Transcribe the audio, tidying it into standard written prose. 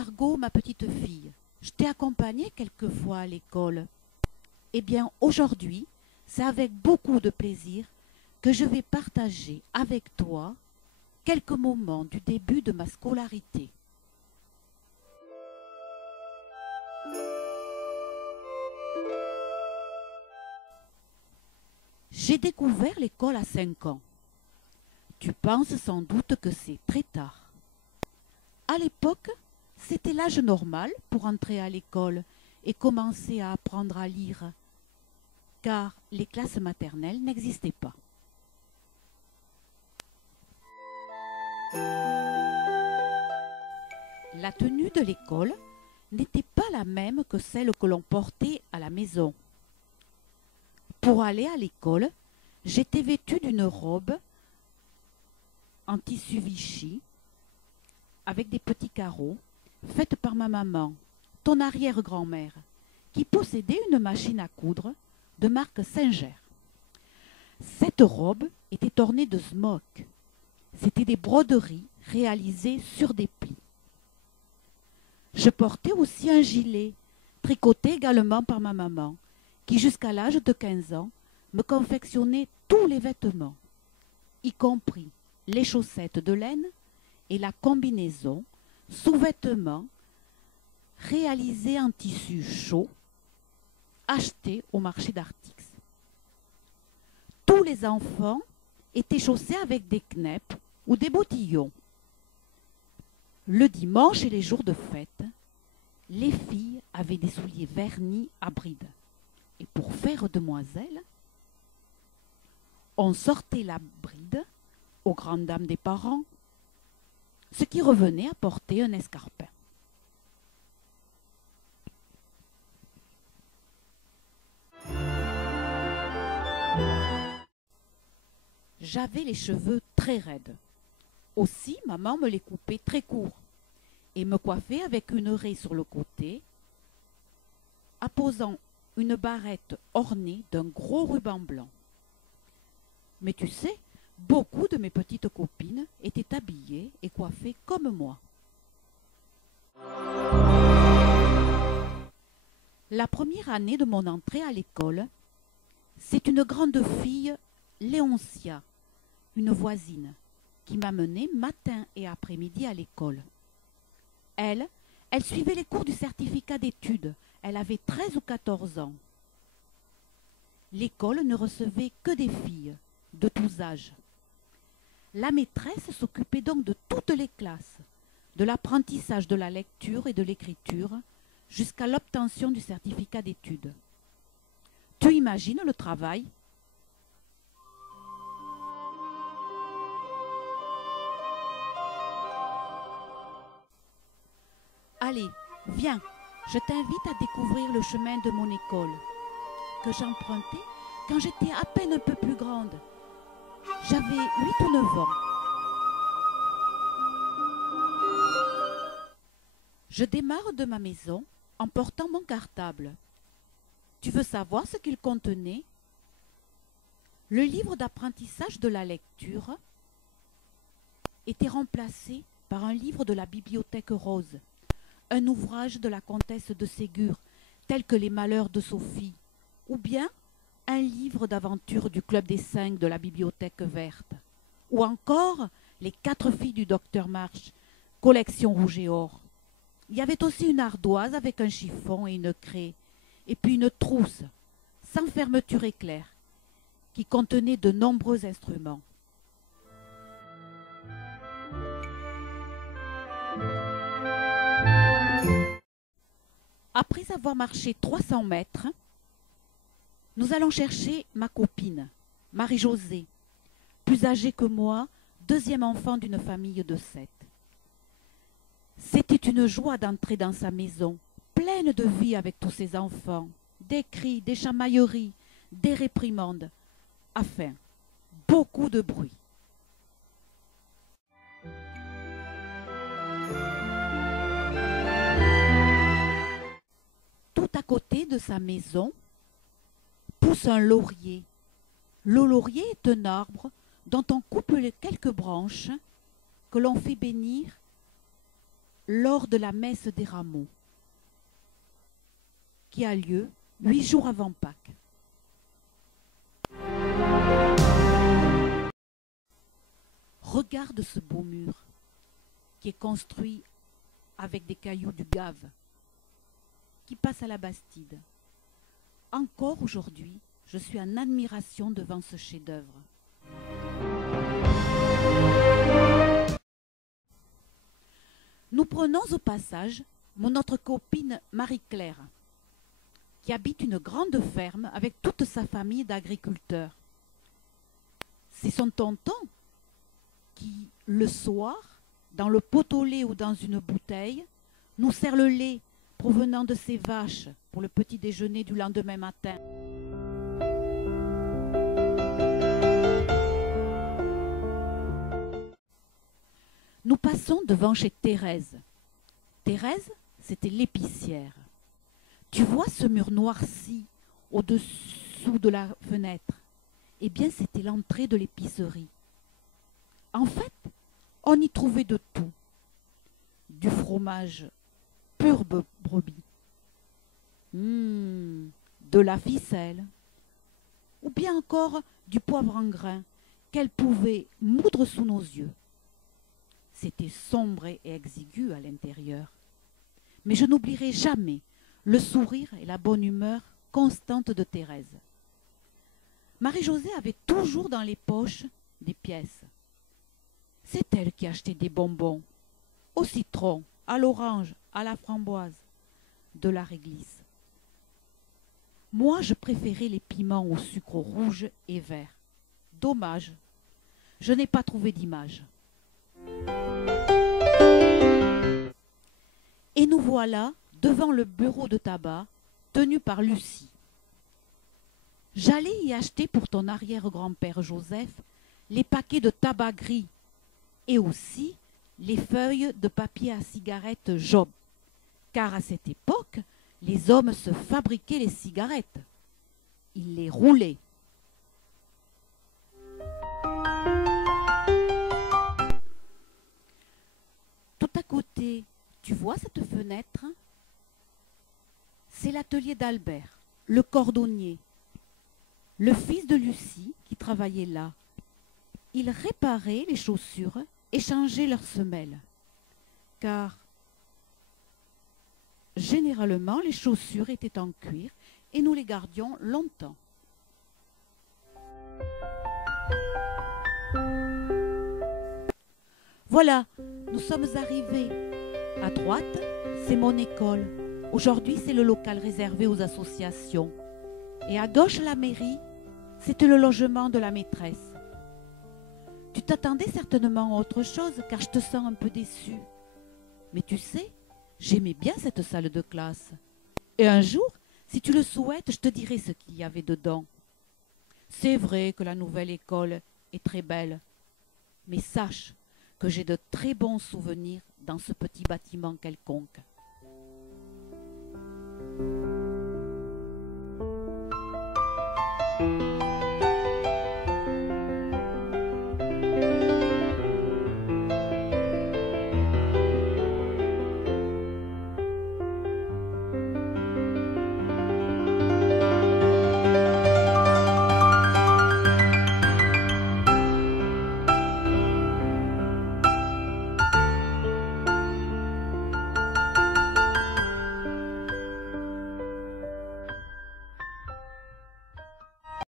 Margot, ma petite fille, je t'ai accompagnée quelquefois à l'école. Eh bien, aujourd'hui, c'est avec beaucoup de plaisir que je vais partager avec toi quelques moments du début de ma scolarité. J'ai découvert l'école à 5 ans. Tu penses sans doute que c'est très tard. À l'époque, c'était l'âge normal pour entrer à l'école et commencer à apprendre à lire, car les classes maternelles n'existaient pas. La tenue de l'école n'était pas la même que celle que l'on portait à la maison. Pour aller à l'école, j'étais vêtue d'une robe en tissu Vichy, avec des petits carreaux, faite par ma maman, ton arrière-grand-mère, qui possédait une machine à coudre de marque Singer. Cette robe était ornée de smocks. C'était des broderies réalisées sur des plis. Je portais aussi un gilet, tricoté également par ma maman, qui jusqu'à l'âge de 15 ans me confectionnait tous les vêtements, y compris les chaussettes de laine et la combinaison sous-vêtements réalisée en tissu chaud, acheté au marché d'Artix. Tous les enfants étaient chaussés avec des kneps ou des bottillons. Le dimanche et les jours de fête, les filles avaient des souliers vernis à brides. Et pour faire demoiselle, on sortait la bride aux grandes dames des parents, ce qui revenait à porter un escarpin. J'avais les cheveux très raides. Aussi, maman me les coupait très courts et me coiffait avec une raie sur le côté, apposant une barrette ornée d'un gros ruban blanc. Mais tu sais, beaucoup de mes petites copines étaient habillées et coiffées comme moi. La première année de mon entrée à l'école, c'est une grande fille, Léoncia, une voisine, qui m'amenait matin et après-midi à l'école. Elle suivait les cours du certificat d'études. Elle avait 13 ou 14 ans. L'école ne recevait que des filles, de tous âges. La maîtresse s'occupait donc de toutes les classes, de l'apprentissage de la lecture et de l'écriture, jusqu'à l'obtention du certificat d'études. Tu imagines le travail ? Allez, viens, je t'invite à découvrir le chemin de mon école, que j'empruntais quand j'étais à peine un peu plus grande. J'avais 8 ou 9 ans. Je démarre de ma maison en portant mon cartable. Tu veux savoir ce qu'il contenait ? Le livre d'apprentissage de la lecture était remplacé par un livre de la Bibliothèque Rose, un ouvrage de la comtesse de Ségur, tel que Les Malheurs de Sophie, ou bien un livre d'aventure du Club des 5 de la Bibliothèque Verte, ou encore Les 4 filles du docteur March, collection rouge et or. Il y avait aussi une ardoise avec un chiffon et une craie, et puis une trousse, sans fermeture éclair, qui contenait de nombreux instruments. Après avoir marché 300 mètres, nous allons chercher ma copine, Marie-Josée, plus âgée que moi, deuxième enfant d'une famille de 7. C'était une joie d'entrer dans sa maison, pleine de vie avec tous ses enfants, des cris, des chamailleries, des réprimandes, enfin, beaucoup de bruit. Tout à côté de sa maison pousse un laurier. Le laurier est un arbre dont on coupe les quelques branches que l'on fait bénir lors de la messe des rameaux, qui a lieu 8 jours avant Pâques. Regarde ce beau mur qui est construit avec des cailloux du Gave, qui passe à la Bastide. Encore aujourd'hui, je suis en admiration devant ce chef-d'œuvre. Nous prenons au passage notre copine Marie-Claire, qui habite une grande ferme avec toute sa famille d'agriculteurs. C'est son tonton qui, le soir, dans le pot au lait ou dans une bouteille, nous sert le lait provenant de ses vaches pour le petit déjeuner du lendemain matin. Nous passons devant chez Thérèse. Thérèse, c'était l'épicière. Tu vois ce mur noirci au-dessous de la fenêtre? Eh bien, c'était l'entrée de l'épicerie. En fait, on y trouvait de tout. Du fromage pur brebis, de la ficelle, ou bien encore du poivre en grains qu'elle pouvait moudre sous nos yeux. C'était sombre et exigu à l'intérieur. Mais je n'oublierai jamais le sourire et la bonne humeur constante de Thérèse. Marie-Josée avait toujours dans les poches des pièces. C'est elle qui achetait des bonbons, au citron, à l'orange, à la framboise, de la réglisse. Moi, je préférais les piments au sucre rouge et vert. Dommage, je n'ai pas trouvé d'image. Et nous voilà devant le bureau de tabac tenu par Lucie. J'allais y acheter pour ton arrière-grand-père Joseph les paquets de tabac gris et aussi les feuilles de papier à cigarette Job, car à cette époque, les hommes se fabriquaient les cigarettes. Ils les roulaient. Tout à côté, tu vois cette fenêtre? C'est l'atelier d'Albert, le cordonnier, le fils de Lucie qui travaillait là. Il réparait les chaussures et changeait leurs semelles, car généralement les chaussures étaient en cuir et nous les gardions longtemps. Voilà, nous sommes arrivés. À droite, c'est mon école. Aujourd'hui, c'est le local réservé aux associations. Et à gauche, la mairie, c'était le logement de la maîtresse. Tu t'attendais certainement à autre chose, car je te sens un peu déçu. Mais tu sais, j'aimais bien cette salle de classe. Et un jour, si tu le souhaites, je te dirai ce qu'il y avait dedans. C'est vrai que la nouvelle école est très belle. Mais sache que j'ai de très bons souvenirs dans ce petit bâtiment quelconque.